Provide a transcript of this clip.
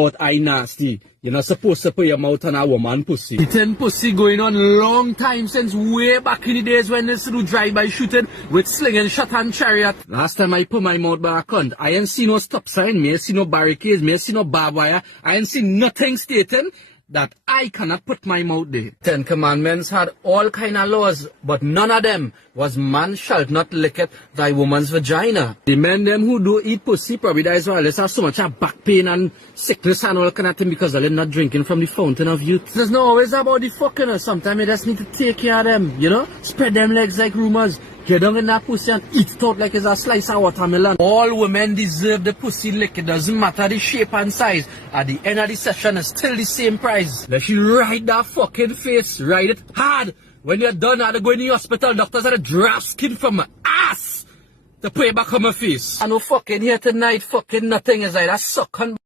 But I nasty. You're not supposed to put your mouth on a woman pussy. Eating pussy going on long time since way back in the days when they used to do drive-by shooting with sling and shot and chariot. Last time I put my mouth back on, I ain't seen no stop sign, me ain't seen no barricades, me ain't seen no barbed wire, I ain't seen nothing stating that I cannot put my mouth there. 10 Commandments had all kind of laws, but none of them was man shall not lick at thy woman's vagina. The men them who do eat pussy probably that is why they have so much of back pain and sickness and all kind of thing because they're not drinking from the fountain of youth. It's not always about the fucking or sometimes you just need to take care of them, you know? Spread them legs like rumors. Get down in that pussy and eat it out like it's a slice of watermelon. All women deserve the pussy lick. It doesn't matter the shape and size. At the end of the session, it's still the same price. Let you ride that fucking face. Ride it hard. When you're done, I go in the hospital. Doctors are to draft skin from my ass to put it back on my face. I know fucking here tonight. Fucking nothing is like that suck on.